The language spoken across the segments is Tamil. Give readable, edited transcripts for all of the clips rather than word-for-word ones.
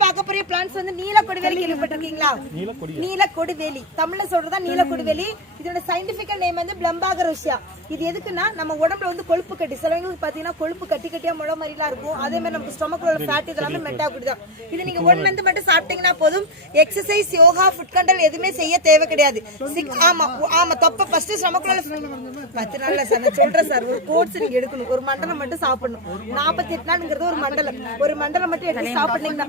பார்க்கக்கூடிய பிளான்ஸ் வந்து நீலக்கொடிவேலி கேள்விப்பட்டிருக்கீங்களா? நீலக்கொடிவேலி தமிழ்ல சொல்றதா நீலக்கொடிவேலி. இதோட சயின்டிபிக்கல் நேம் வந்து பிளம்பாகரோசியா. இது எதுக்குன்னா நம்ம உடம்புல வந்து கொழுப்பு கட்டி, சிலவங்களுக்கு பாத்தீங்கன்னா கொழுப்பு கட்டி கட்டியா முளை மாதிரிலாம் இருக்கும். அதே மாதிரி நமக்கு ஸ்டொமக்ல ஃபேட் இதெல்லாம் மெல்ட் ஆகுதுதான். இது நீங்க 1 மந்த் மட்டும் சாப்பிட்டீங்கன்னா போதும். எக்ஸசைஸ், யோகா, ஃபுட் கண்ட்ரோல் எதுவுமே செய்ய தேவை கிடையாது. ஆமா தொப்ப ஃபர்ஸ்ட் ஸ்டொமக்ல 10 நாள்ல சார் நான் சொல்றேன் சார். ஒரு கோர்ஸ் நீங்க எடுக்கணும். ஒரு மண்டலம் மட்டும் சாப்பிடணும். 48 நாள்ங்கிறது ஒரு மண்டலம். ஒரு மண்டலம் மட்டும் எடுத்து சாப்பிட்டீங்கன்னா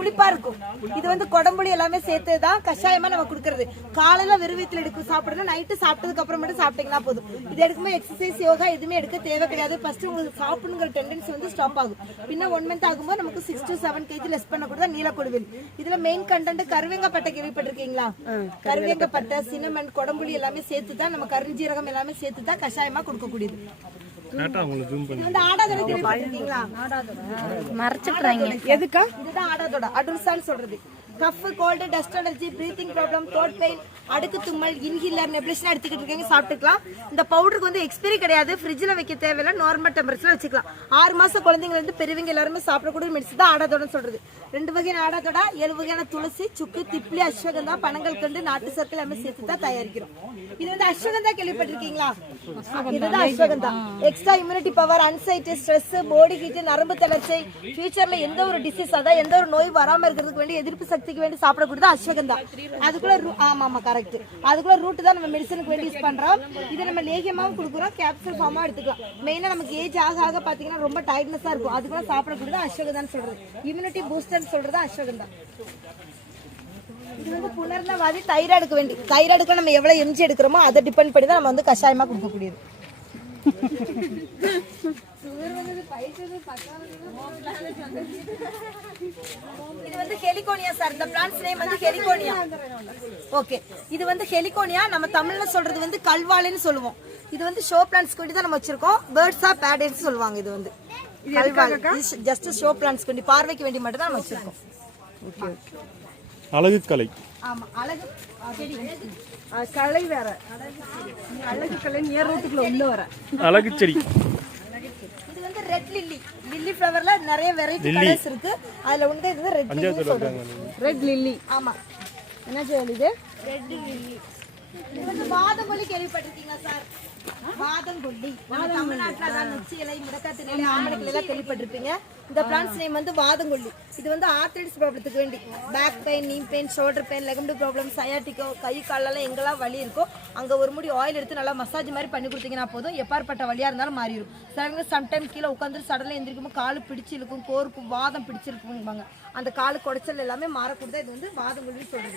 புளிப்பா இருக்கும். இது வந்து கொடம்புளி எல்லாமே சேர்த்துதான் கஷாயமா நம்ம குடுக்கறது. காலையில வெறும் வயித்துல எடுக்க சாப்பிடணும். நைட்டு சாப்பிட்டதுக்கு அப்புறம் மட்டும் சாப்பிட்டீங்கன்னா போதும். இது எடுக்கும்போது எக்ஸசைஸ், யோகா எதுவுமே எடுக்க தேவை கிடையாது. ஃபர்ஸ்ட் உங்களுக்கு சாப்பிடுங்கிற டெண்டன்சி வந்து ஸ்டாப் ஆகும். பின்ன 1 மந்த் ஆகும்போது நமக்கு 6 to 7 kg லெஸ் பண்ண கூட நீலக்கொடிவேலி. இதுல மெயின் கண்டென்ட் கருவேங்கப்பட்டை கேள்விப்பட்டிருக்கீங்களா? கருவேங்கப்பட்டை, சினமன், கொடம்புளி எல்லாமே சேர்த்து தான் நம்ம கருஞ்சீரகம் எல்லாமே சேர்த்து தான் கஷாயமா கொடுக்கக்கூடியது. எதுக்கா இதுதான் ஆடாதோட அடல்சான்னு சொல்றது. Cough, cold, dust allergy, breathing problem, throat pain, அடுக்கு தும்மல், இன்ஹிலர், நெப்லேஷன் எடுத்துக்கிட்டு இருக்கீங்க சாப்பிட்டுக்கலாம். இந்த பவுடருக்கு வந்து எக்ஸ்பைரி கிடையாது. ஃப்ரிட்ஜில் வைக்க தேவையில்லை. நார்மல் டெம்பரேச்சர்ல வச்சுக்கலாம். 6 மாச குழந்தைங்க இருந்து பெரியவங்க எல்லாருமே சாப்பிடக்கூடிய மெடிசன் தான் ஆடாதோடன்னு சொல்றது. 2 வகையான ஆடாதோட, 7 வகையான துளசி, சுக்கு, திப்ளி, அஸ்வகந்தா, பனங்கள் கண்டு, நாட்டு சர்க்கரை எல்லாமே சேர்த்து தான் தயாரிக்கிறோம். இது வந்து அஸ்வகந்தா கேள்விப்பட்டிருக்கீங்களா? இதுதான் ashwagandha. Extra immunity power, anxiety, stress, body heat, நரம்பு தளர்ச்சி, ஃபியூச்சர்ல எந்த ஒரு டிசீஸ், அதாவது எந்த ஒரு நோய் வராம இருக்கிறதுக்கு வேண்டி, எதிர்ப்பு சக்திக்கு வேண்டி சாப்பிடக்கூடியது அஸ்வகந்தா. அதுக்குள்ள ஆமா கரெக்ட். அதுக்குள்ள ரூட் தான் நம்ம மெடிசனுக்கு வேண்டி யூஸ் பண்றோம். இதை நம்ம லேகியமாவும் கொடுக்குறோம், கேப்சூல் ஃபார்மா எடுத்துக்கலாம். மெயினா நமக்கு ஏஜ் ஆக பாத்தீங்கன்னா ரொம்ப டயர்ட்னஸா இருக்கும். அதுக்குள்ள சாப்பிடக்கூடியது அஸ்வகந்தான்னு சொல்றது. இம்யூனிட்டி பூஸ்டர்னு சொல்றது அஸ்வகந்தா. இது வந்து புனர்னவாதி தைராய்டுக்கு வேண்டி. தைராய்டுக்கு நம்ம எவ்வளவு எம்ஜி எடுக்கிறோமோ அதை டிபெண்ட் பண்ணி தான் நம்ம வந்து கஷாயமா கொடுக்கக்கூடியது. இது வந்து ஹெலிகோனியா சார். இந்த பிளான்ட்ஸ் நேம் வந்து ஹெலிகோனியா. ஓகே, இது வந்து ஹெலிகோனியா. நம்ம தமிழ்ல சொல்றது வந்து கல்வாழைன்னு சொல்லுவோம். இது வந்து ஷோ பிளான்ட்ஸ் வேண்டி தான் நம்ம வச்சிருக்கோம். பேர்ட்ஸ் ஆஃப் பேடேன்னு சொல்லுவாங்க. இது வந்து ஜஸ்ட் ஷோ பிளான்ட்ஸ் வேண்டி, பார்வைக்கு வேண்டி மட்டும் தான் நம்ம வச்சிருக்கோம். ஓகே, அழகு கலை. ஆமா, அழகு கலை வேற. அழகு கலை நியர் ரூட்டுக்குள்ள உள்ள வர அழகு செடி. இது வந்து ரெட் லில்லி. லில்லி ஃப்ளவர்ல நிறைய வெரைட்டி கலர்ஸ் இருக்கு. அதுல ஒன்று இது ரெட் லில்லி சொல்றாங்க. Red lily. ஆமா, என்ன சொல்லுது இது? Red lily. இது வந்து வாதங்கொல்லி கேள்விப்பட்டிருக்கீங்களா சார்? வாதங்கொல்லி நம்ம தமிழ்நாட்டுல தான் நொச்சி இலை, முடக்காத்து இலை, ஆமணக்கு இலை கேள்விப்பட்டிருப்பீங்க. இந்த பிளான்ட்ஸ் நேம் வந்து வாதங்கொல்லி. இது வந்து ஆர்த்ரைட்டிஸ் ப்ராப்ளத்துக்கு வேண்டி, பேக் பெயின், நீ பெயின், ஷோல்டர் பெயின், லெகம்டு ப்ராப்ளம், சயாட்டிக்கோ, கை காலெல்லாம் எங்கெல்லாம் வலி இருக்கோ அங்க ஒரு முடி ஆயில் எடுத்து நல்லா மசாஜ் மாதிரி பண்ணி கொடுத்தீங்கன்னா போதும். எப்பாற்பட்ட வலியா இருந்தாலும் மாறிடும். சிலவங்க சம்டைம் கீழே உட்காந்து சடன்ல எந்திரிக்கும் காலு பிடிச்சி இருக்கும், கோருக்கும், வாதம் பிடிச்சிருக்கும்பாங்க. அந்த காலு குடைச்சல் எல்லாமே மாறக்கூடியது. இது வந்து வாதங்கொல்லி சொல்றது.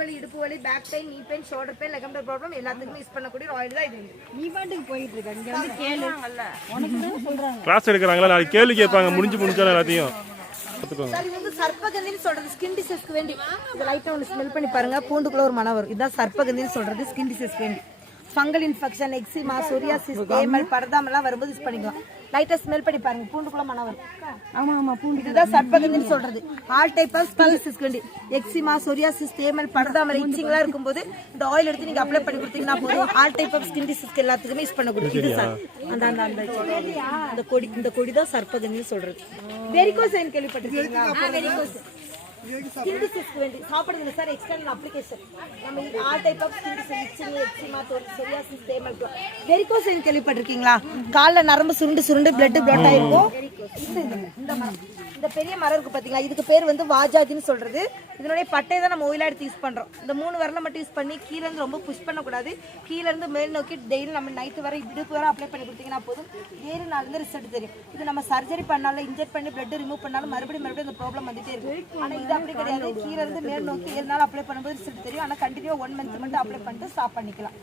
வலி, இடுப்பு வலி, பேக் பெயின், நீ பெயின், ஷோல்டர் பெயின், லெகம்டு ப்ராப்ளம் எல்லாத்துக்குமே யூஸ் பண்ணக்கூடிய ஆயில் தான் இது. நீ பாட்டுக்கு போயிட்டு இருக்க, இங்க வந்து கேளுங்கல்ல, உனக்கு தான் சொல்றாங்க. கிளாஸ் எடுக்கறாங்களா, நாளைக்கு கேள்வி கேட்பாங்க. முடிஞ்சு எல்லாத்தையும் சார். இது வந்து சர்ப்பகந்தின்னு சொல்றது. ஸ்கின் டிசீஸ்க்கு வேண்டி. இது லைட்டா ஒன்று ஸ்மெல் பண்ணி பாருங்க, பூண்டுக்குள்ள ஒரு மனம் வரும். இதுதான் சர்ப்பகந்தின்னு சொல்றது. ஸ்கின் டிசீஸ்க்கு வேண்டி. ஃபங்கல் இன்ஃபெக்ஷன், எக்ஸிமா, சொரியாசிஸ், தேமல், பரதாமெல்லாம் வரும்போது யூஸ் பண்ணிக்கலாம். லைட்டா ஸ்மெல் பண்ணி பாருங்க, பூண்டுக்குள்ள மனம் வரும். ஆமா ஆமா, பூண்டு. இதுதான் சர்ப்பகந்தின்னு சொல்றது. ஆல் டைப் ஆஃப் ஸ்கின் டிசீஸ்க்கு வேண்டி. எக்ஸிமா, சொரியாசிஸ், தேமல், பரதாமல், இச்சிங்லாம் இருக்கும்போது இந்த ஆயில் எடுத்து நீங்க அப்ளை பண்ணி கொடுத்தீங்கன்னா போதும். ஆல் டைப் ஆஃப் ஸ்கின் டிசீஸ்க்கு எல்லாத்துக்குமே யூஸ் பண்ணக்கூடிய இது சார். அந்த கொடி, இந்த கொடி தான் சர்ப்பகந்தின்னு சொல்றது. வெரிகோஸ் வெயின் கேள்விப்பட்டிருக்கீங்களா? வெரிகோஸ் ஸ்கின் டிசீஸ்க்கு வேண்டி சாப்பிடுங்க சார். எக்ஸ்டர்னல் அப்ளிகேஷன் நம்ம all type of skin disease, itching, eczema, psoriasis, தேமல். வெரிகோஸ் வெயின் கேள்விப்பட்டிருக்கீங்களா? கால்ல நரம்பு சுருண்டு பிளட் பிளாட் ஆயிருக்கும். இந்த பெரிய மரம் இருக்கு பாத்தீங்களா, இதுக்கு பேர் வந்து வாஜாதின்னு சொல்றது. இதனுடைய பட்டையை தான் நம்ம ஓயிலா எடுத்து யூஸ் பண்றோம். இந்த 3 வரல மட்டும் யூஸ் பண்ணி கீழ இருந்து ரொம்ப புஷ் பண்ணக்கூடாது. கீழ இருந்து மேல் நோக்கி டெய்லி நம்ம நைட்டு வரை இடுப்பு வரை அப்ளை பண்ணி கொடுத்தீங்கன்னா போதும். 7 நாள்ல இருந்து ரிசல்ட் தெரியும். இது நம்ம சர்ஜரி பண்ணாலும், இன்ஜெக்ட் பண்ணி பிளட் ரிமூவ் பண்ணாலும் மறுபடியும் இந்த ப்ராப்ளம் வந்துட்டே இருக்கும். ஆனா இது அப்படி கிடையாது. கீழ இருந்து மேல் நோக்கி 7 நாள் அப்ளை பண்ணும்போது ரிசல்ட் தெரியும். ஆனா கண்டினியூ 1 மந்த் மட்டும் அப்ளை பண்ணிட்டு ஸ்டாப் பண்ணிக்கலாம்.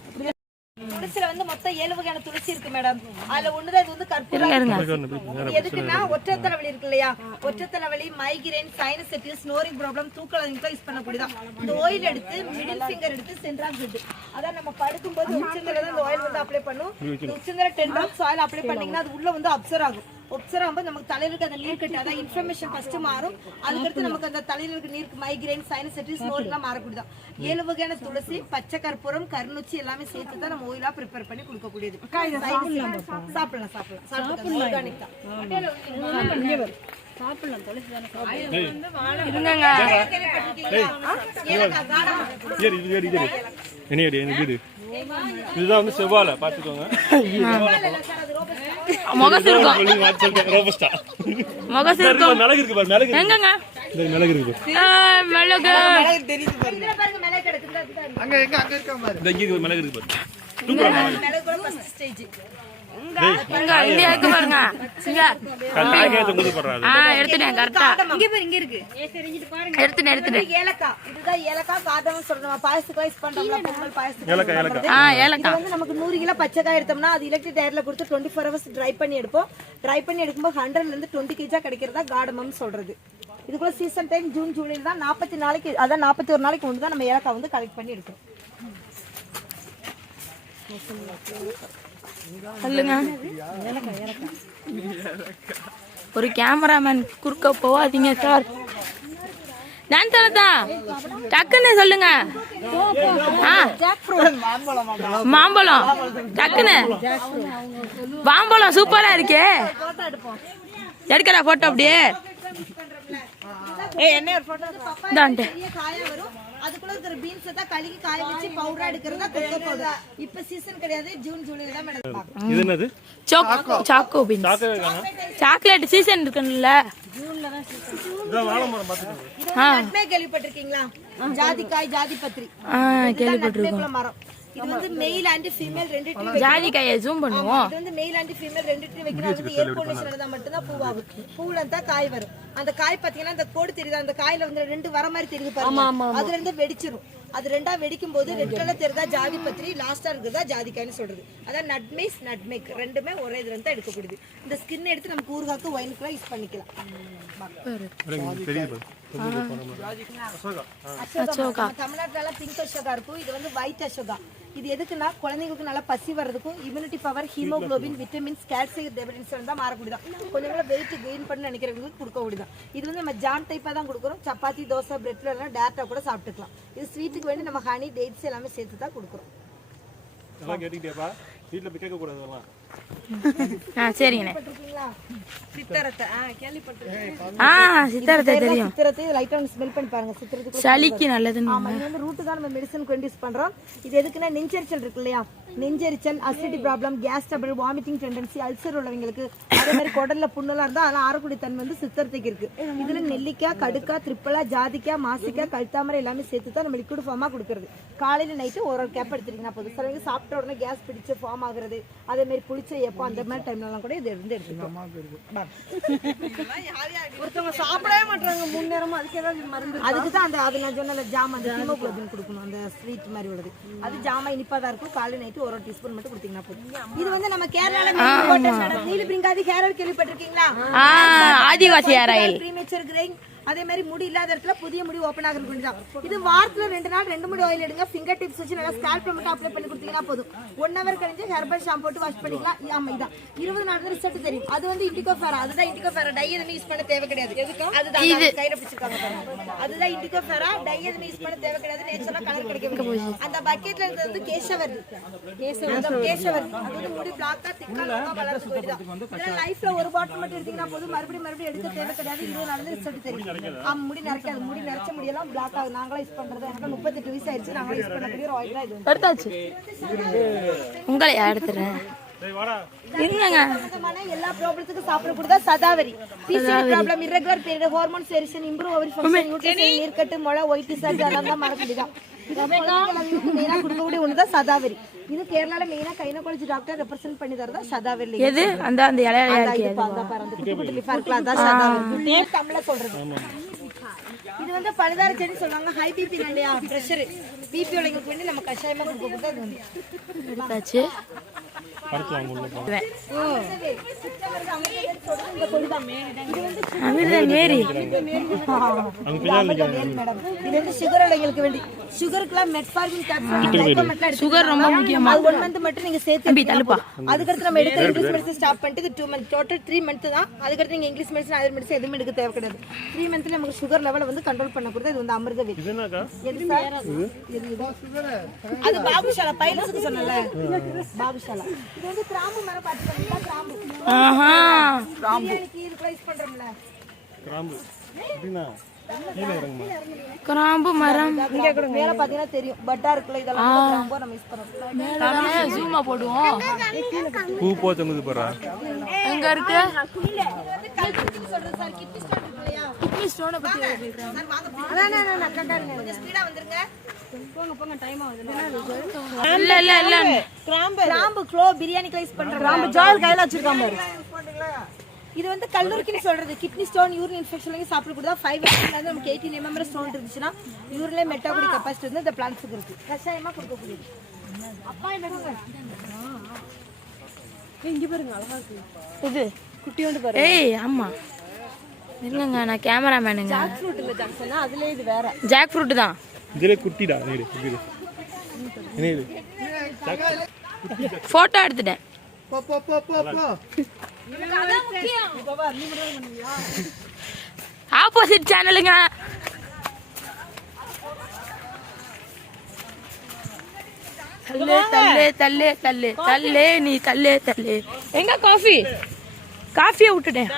துளசில வந்து மொத்தம் 7 வகையான துளசி இருக்கு மேடம். அதுல ஒண்ணுதான் இது வந்து கற்பூரம். எதுக்குன்னா ஒற்றை தலைவலி இருக்கு இல்லையா, ஒற்றை தலைவலி, மைக்ரேன், சைனசைட்டிஸ், ஸ்னோரிங் ப்ராப்ளம், தூக்கலா யூஸ் பண்ணக்கூடியதான். இந்த ஆயில் எடுத்து மிடில் ஃபிங்கர் எடுத்து சென்டர் ஆஃப் ஹெட் அதான் நம்ம படுக்கும்போது உச்சந்தல தான் அந்த ஆயில் வந்து அப்ளை பண்ணும். உச்சந்தல 10 drops ஆயில் அப்ளை பண்ணீங்கன்னா அது உள்ள வந்து அப்சர்வ் ஆகும். அப்சர்வ் ஆகும்போது நமக்கு தலையில இருக்க அந்த நீர் கட்டு அதான் இன்ஃபர்மேஷன் ஃபர்ஸ்ட் மாறும். அதுக்கடுத்து நமக்கு அந்த தலையில இருக்க நீருக்கு மைக்ரைன் சைனசைட்டிஸ் நோய்லாம் மாறக்கூடியதான். 7 வகையான துளசி, பச்சை கற்பூரம், கருநொச்சி எல்லாமே சேர்த்து தான் நம்ம ஆயிலா ப்ரிப்பேர் பண்ணி கொடுக்கக்கூடியது. சாப்பிடலாம் ஆர்கானிக் தான். இதுதான் வந்து செவ்வாழை பாத்துக்கோங்க. முகசு இருக்கும் மிளகு இருக்கு பாரு, மிளகு எங்கங்க மிளகு இருக்கு மிளகு மிளகு இருக்கு பாரு. எங்க இந்தியாவுக்கு பாருங்க எடுத்துட்டேன் கரெக்டா எடுத்துட்டேன் ஏலக்காய், இதுதான் ஏலக்காய் காதம் சொல்றோம். பாயசத்துக்கு யூஸ் பண்றோம்ல, பொங்கல் பாயசத்துக்கு. ஏலக்காய் இது வந்து நமக்கு 100 கிலோ பச்சை காய் எடுத்தோம்னா அது எலக்ட்ரிக் டயர்ல கொடுத்து 24 hours ட்ரை பண்ணி எடுப்போம். ட்ரை பண்ணி எடுக்கும்போது 100ல இருந்து 20 kg கிடைக்கிறதா காடமம் சொல்றது. இதுக்குள்ள சீசன் டைம் ஜூன் ஜூலைல தான் 40 நாளைக்கு, அதான் 41 நாளைக்கு ஒன்று தான் நம்ம ஏலக்காய் வந்து கலெக்ட் பண்ணி எடுக்கிறோம். சொல்லுங்க. ஒரு கேமராமேன் குறுக்க போவாதீங்க சார். நான் சொல்லதான் டக்குன்னு சொல்லுங்க. மாம்பழம் டக்குன்னு மாம்பழம் சூப்பரா இருக்கே. எடுக்கடா போட்டோ அப்படியே. அதுக்குள்ள இருக்கிற பீன்ஸ் தான் கழுகி காய வச்சு பவுடரா எடுக்கிறதா கொக்கோ பவுடர். இப்ப சீசன் கிடையாது, ஜூன் ஜூலை தான் மேடம். இது என்னது? Choco beans. சாக்லேட் சீசன் இருக்குல்ல, ஜூன்ல தான் சீசன். இத வாழை மரம் பாத்துக்கோங்க. இது நட்மே கேள்விப்பட்டிருக்கீங்களா? ஜாதிக்காய், ஜாதிபத்ரி கேள்விப்பட்டிருக்கோம். மரம் இது வந்து மேல் அண்ட் ஃபீமேல் ரெண்டு ட்ரீ. ஜாதிக்காயை ஜூம் பண்ணுவோம். இது வந்து மேல் அண்ட் ஃபீமேல் ரெண்டு ட்ரீ வைக்கிறது வந்து ஏர் பொல்யூஷன் நடந்தா மட்டும் தான் பூவாகும். பூல தான் காய் வரும். அந்த காய் பாத்தீங்கன்னா அந்த கோடு தெரியுது, அந்த காயில வந்து 2 வர மாதிரி தெரியுது பாருங்க. அதுல இருந்து வெடிச்சிரும். அது ரெண்டா வெடிக்கும் போது ரெட் கலர் தெரியுதா ஜாதிபத்ரி, லாஸ்டா இருக்குதா ஜாதிக்காய்னு சொல்றது. அதான் நட்மேஸ் நட்மேக் ரெண்டுமே ஒரே இதுல இருந்து எடுக்கப்படுது. இந்த ஸ்கின் எடுத்து நம்ம ஊறுகாக்கு ஒயினுக்குலாம் யூஸ் பண்ணிக்கலாம். அசோகா தமிழ்நாட்டுல பிங்க் அசோகா இருக்கும். இது வந்து ஒயிட் அசோகா. இது எதுக்குன்னா குழந்தைங்களுக்கு நல்லா பசி வர்றதுக்கும், immunity power, haemoglobin, vitamins, calcium debilities தான் மாறக்கூடியதான். கொஞ்சம் வெயிட் கெயின் பண்ண நினைக்கிறவங்களுக்கு கொடுக்கக்கூடியதான். இது வந்து நம்ம ஜாம் டைப்பா தான் கொடுக்குறோம். சப்பாத்தி, தோசை, பிரெட்ல எல்லாம் டேரக்டா கூட சாப்பிட்டுக்கலாம். இது ஸ்வீட்டுக்கு வேண்டி நம்ம ஹனி, டேட்ஸ் எல்லாமே சேர்த்து தான் கொடுக்குறோம். எல்லாம் கேட்டிட்டேப்பா, வீட்ல போய் கேட்க கூடாது அதெல்லாம். சரிங்கண்ணே. சித்தரத்தை கேள்விப்பட்டிருக்கேன். சித்தரத்தை தெரியும். சித்தரத்தை லைட்டா ஸ்மெல் பண்ணி பாருங்க. சித்தரத்துக்கு சளிக்கு நல்லதுன்னு. ஆமா, இது வந்து ரூட் தான் நம்ம மெடிசனுக்கு வேண்டி யூஸ் பண்றோம். இது எதுக்குன்னா நெஞ்செரிச்சல் இருக்கு இல்லையா, நெஞ்செரிச்சல், acidity problem, gas trouble, vomiting tendency, ulcer உள்ளவங்களுக்கு, அதே மாதிரி குடல்ல புண்ணெல்லாம் இருந்தா அதெல்லாம் ஆறக்கூடிய தன்மை வந்து சித்தரத்துக்கு இருக்கு. இதுல நெல்லிக்காய், கடுக்காய், திரிப்பலா, ஜாதிக்காய், மாசிக்காய், கழுத்தாமரை எல்லாமே சேர்த்து தான் நம்ம லிக்விட் ஃபார்மா கொடுக்கறது. காலையில நைட்டு ஒரு கேப் எடுத்துட்டீங்கன்னா போதும். சிலவங்க சாப்பிட்ட உடனே கேஸ் பிடிச்சு ஃபார்ம் ஆகுறது, அதே மாதிரி புளிச்ச எப்போ அந்த மாதிரி டைம்லாம் கூட இது இருந்து எடுத்துக்கலாம். ஒருத்தவங்க சாப்பிடவே மாட்டாங்க 3 நேரமும். அதுக்கு ஏதாவது மருந்து, அதுக்கு தான் அந்த அது நான் சொன்ன ஜாம் அந்த ஹீமோகுளோபின் கொடுக்கணும். அந்த ஸ்வீட் மாதிரி உள்ளது அது ஜாமா இனிப்பா தான் இருக்கும். காலை நைட்டு ஒரு டீஸ்பூன் மட்டும் கொடுத்தீங்கன்னா போதும். இது வந்து நம்ம கேரளால நீல பிரிங்காதி ஹேர் ஆயில் கேள்விப்பட்டிருக்கீங்களா? ஆதிவாசி ஹேர் ஆயில். ப்ரீமேச்சர் கிரேயிங், அதே மாதிரி முடி இல்லாத இடத்துல புதிய முடி ஓபன் ஆகிறது கொண்டுதான். இது வாரத்துல 2 நாள் 2 முடி ஆயில் எடுங்க. ஃபிங்கர் டிப்ஸ் வச்சு நல்லா ஸ்கேல்ப்ல மட்டும் அப்ளை பண்ணி கொடுத்தீங்கன்னா போதும். 1 hour கழிஞ்சு ஹெர்பல் ஷாம்பு போட்டு வாஷ் பண்ணிக்கலாம். ஆமா, இதான் 20 நாள் ரிசல்ட் தெரியும். அது வந்து இண்டிகோ ஃபேரா. அதுதான் இண்டிகோ ஃபேரா. டை எதுவும் யூஸ் பண்ண தேவை கிடையாது. அதுதான் கையில பிடிச்சிருக்காங்க பாருங்க. அதுதான் இண்டிகோ ஃபேரா. டை எதுவும் யூஸ் பண்ண தேவை கிடையாது. நேச்சுரலா கலர் கிடைக்கும். அந்த பக்கெட்ல இருக்கிறது வந்து கேசவர். கேசவர் அது வந்து முடி பிளாக்கா திக்கா லோங்கா வளர்ந்து போயிடுதான். இதெல்லாம் லைஃப்ல ஒரு பாட்டில் மட்டும் எடுத்தீங்கன்னா போதும். மறுபடியும் எடுக்க தேவை கிடையாது. 20 நாள் ரிசல்ட் தெரியும். முடி முடி நரைச்ச முடியெல்லாம் பிளாக் ஆகுது. நாங்களா யூஸ் பண்றது. எனக்கு 38 வயசு ஆயிடுச்சு. நாங்களா யூஸ் பண்ணக்கூடிய ஒரு ஆயில் தான் இது. எடுத்தாச்சு. உங்களை எடுத்துறேன். எல்லா ப்ராப்ளத்துக்கும் சாப்பிடக்கூடியதா shatavari. PCOD problem, irregular period, hormones variation, improve ovary function, nutrition, நீர்க்கட்டு, முளை, ஒயிட் டிசார்ஜ் அதெல்லாம் தான் மறக்கடிதான். இது மெயினா கொடுக்கக்கூடிய ஒண்ணுதான் சதாவரி. இது கேரளால மெயினா கைனகாலஜி டாக்டர் ரெப்ரசென்ட் பண்ணி தரதா சதாவரி. எது அந்த அந்த இலையா தமிழ்ல சொல்றது. இது வந்து பழுதார செடி சொல்லுவாங்க. ஹை பிபி இல்லையா, பிரஷர், பிபி உள்ளவங்களுக்கு வேண்டி நம்ம கஷாயமா கொடுக்க. பறிச்சு வாங்க உள்ள போங்க. அமிர்தம் மேரி அங்க பின்னாடி நிக்கிறாங்க. மேடம் இது வந்து சுகர் அடைகளுக்கு வேண்டி சுகருக்குலாம் மெட்ஃபார்மின் கேப்சூல் சுகர் ரொம்ப முக்கியமா. அது 1 மந்த் மட்டும் நீங்க சேர்த்து தள்ளுப்பா. அதுக்கு அடுத்து நம்ம எடுக்கிற இங்கிலீஷ் மெடிசன் ஸ்டாப் பண்ணிட்டு இது 2 மந்த் டோட்டல் 3 மந்த் தான். அதுக்கு அடுத்து நீங்க இங்கிலீஷ் மெடிசன் ஆயுர்வேத மெடிசன் எதுவுமே எடுக்க தேவை கிடையாது. 3 மந்த்ல நமக்கு சுகர் லெவலை வந்து கண்ட்ரோல் பண்ண கொடுத்து இது வந்து அமிர்தவேல். இது என்னக்கா? எது சார்? அது பாபுஷாலா பைலஸுக்கு சொன்னல பாபுஷாலா. இது வந்து கிராம்பு மரம் பாத்தீங்கன்னா கிராம்பு. ஆஹா கிராம்பு இது ப்ரைஸ் பண்றோம்ல கிராம்பு. எப்படின்னா கீழே இறங்குமா? கிராம்பு மரம் இங்க கூட மேல பாத்தீங்கன்னா தெரியும் பட்டா இருக்குல இதெல்லாம் கூட கிராம்பு நம்ம யூஸ் பண்றோம். ஜூமா போடுவோம். பூ போச்சங்குது பாரா. எங்க இருக்கு சொல்றது சார் கிட்னி ஸ்டோன் இருக்கு இல்லையா? கிட்னி ஸ்டோனை பத்தி சார் வாங்க கொஞ்சம் ஸ்பீடா வந்துருங்க. போங்க டைம் ஆகுது. இல்ல கிராம்பு க்ளோ பிரியாணிக்கு யூஸ் பண்ற கிராம்பு ஜால் கையில வச்சிருக்காங்க பாரு. இது வந்து கல்லூரிக்குன்னு சொல்றது கிட்னி ஸ்டோன் யூரின் இன்ஃபெக்ஷன்ல சாப்பிட கூட 5 இயர்ஸ்ல இருந்து நமக்கு 18 mm ஸ்டோன் இருந்துச்சுன்னா யூரின்ல மெட்டாபாலிக் கெபாசிட்டி வந்து இந்த பிளான்ட்ஸ்க்கு இருக்கு. கஷாயமா கொடுக்க கூடியது. அப்பா என்னங்க இங்க பாருங்க அழகா இருக்கு. இது குட்டியோண்டு பாரு. ஏய் ஆமா இல்லங்க நான் கேமராமேனுங்க. ஜாக் ஃப்ரூட் இல்ல ஜாக்சனா அதுல இது வேற. ஜாக் ஃப்ரூட் தான். இதுல குட்டிடா நீடு இது. என்னது? போட்டோ எடுத்துட்டேன். போ போ போ போ போ. அதான் முக்கியம். இப்ப வா நீ மட்டும் பண்ணுவியா? ஆப்போசிட் சேனலுங்க. தல்லே தல்லே தல்லே தல்லே தல்லே நீ தல்லே தல்லே. எங்க காஃபி? காஃபியை விட்டுட்டேன்.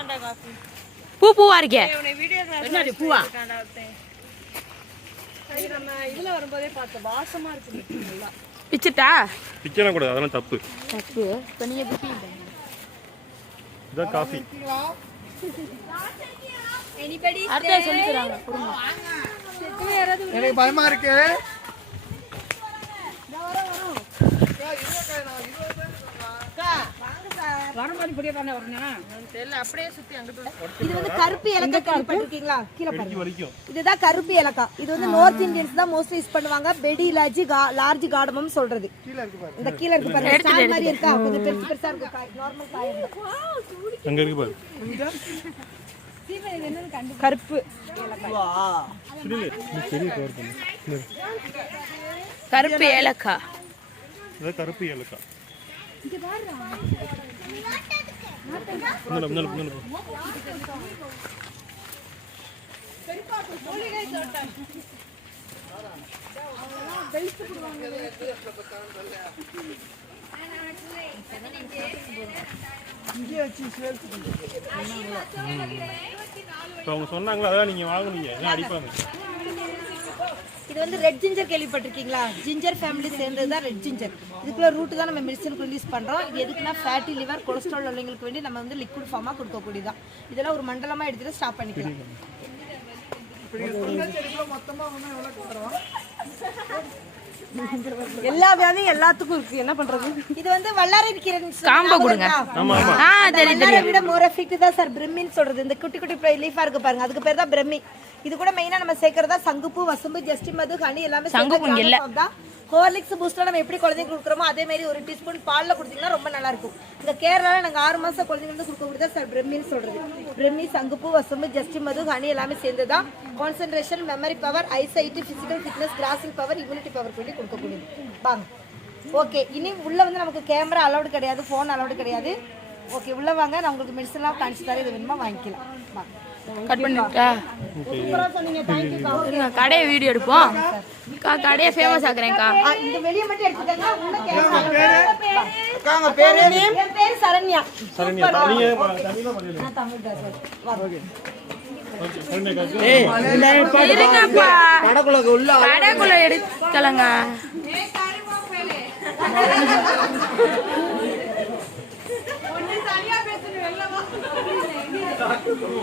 பூவா இருக்கே. என்னடி பூவா? நம்ம இதுல வரும்போதே பார்த்த வாசமா இருக்கு. பிச்சிட்டா? பிச்சனா கூடாது அதெல்லாம் தப்பு. தப்பு. இப்ப நீங்க பிப்பீங்க. இதான் காஃபி. எனிபடி அடுத்து சொல்லி தராங்க. எனக்கு பயமா இருக்கு. இது வந்து கருப்பு ஏலக்காய் கேள்விப்பட்டிருக்கீங்களா? கீழே பாருங்க. இதுதான் கருப்பு ஏலக்காய். இது வந்து நார்த் இந்தியன்ஸ் தான் மோஸ்ட்லி யூஸ் பண்ணுவாங்க. பெடி இலாச்சி லார்ஜ் கார்டமம் சொல்றது. இந்த கீழ இருக்கு பாருங்க. ஸ்டார் மாதிரி இருக்கா? கொஞ்சம் பெருசு பெருசா இருக்கு காய். நார்மல் காய். அங்க இருக்கு பாரு. கருப்பு இல்ல சரி கவர் பண்ணு. கருப்பு ஏலக்காய். இது கருப்பு ஏலக்காய். இங்க பாருடா. முன்னல அவங்க சொன்னாங்களா அதான் நீங்க வாங்குனீங்க என்ன அடிப்பாங்க. இது வந்து ரெட் ஜிஞ்சர் கேள்விப்பட்டிருக்கீங்களா? ஜிஞ்சர் ஃபேமிலி சேர்ந்தது தான் ரெட் ஜிஞ்சர். இதுக்குள்ள ரூட் தான் நம்ம மெடிசனுக்கு ரிலீஸ் பண்றோம். இது எதுக்குன்னா ஃபேட்டி லிவர் கொலஸ்ட்ரால் உள்ளவங்களுக்கு வேண்டி நம்ம வந்து லிக்விட் ஃபார்மா கொடுக்கக்கூடியதான். இதெல்லாம் ஒரு மண்டலமா எடுத்துட்டு ஸ்டாப் பண்ணிக்கலாம். எல்லா வியாதியும் எல்லாத்துக்கும் இருக்கு. என்ன பண்றது? இது வந்து வல்லாரை கீரை காம்போ கொடுங்க. வல்லாரை விட மோர் எஃபெக்ட் தான் சார் பிரம்மின்னு சொல்றது. இந்த குட்டி குட்டி லீஃபா இருக்கு பாருங்க, அதுக்கு பேர் தான் பிரம்மி. இது கூட மெயினா நம்ம சேர்க்கறதா சங்குப்பூ, வசம்பு, ஜஸ்டி மது, ஹனி எல்லாமே சேர்க்கறதா. ஹார்லிக்ஸ் பூஸ்ட்ல நம்ம எப்படி குழந்தைங்களுக்கு கொடுக்குறோமோ அதே மாதிரி ஒரு டீஸ்பூன் பால்ல கொடுத்தீங்கன்னா ரொம்ப நல்லா இருக்கும். இந்த கேரளால நாங்க 6 மாசம் குழந்தைங்களுக்கு கொடுக்க கூடியதா சார் பிரம்மின்னு சொல்றது. பிரம்மி, சங்குப்பூ, வசம்பு, ஜஸ்டி மது, ஹனி எல்லாமே சேர்ந்துதான் concentration, memory power, eyesight, physical fitness, crossing power, immunity power பண்ணி கொடுக்கக்கூடியது. வாங்க. ஓகே, இனி உள்ள வந்து நமக்கு கேமரா அலௌடு கிடையாது, போன் அலௌடு கிடையாது. ஓகே, உள்ள வாங்க. நான் உங்களுக்கு மெடிசன்லாம் காணிச்சு தரேன். இது வேணுமா வாங்கிக்கலாம். வாங்க. கட் பண்ணிட்டா? சூப்பரா சொன்னீங்க. Thank you. கடையை வீடியோ எடுப்போம். கடையை ஃபேமஸ் ஆக்குறேன்க்கா. இந்த வெளிய மட்டும் எடுத்துக்கங்க. உள்ள கேமரா. அக்காங்க பேரு? என் பேர் சரண்யா. சரண்யா நீங்க தமிழ்ல பண்ணிடுங்க. நான் தமிழ் தான் சார். வாங்க. இருங்கப்பா. கடைக்குள்ள எடுக்கலங்க.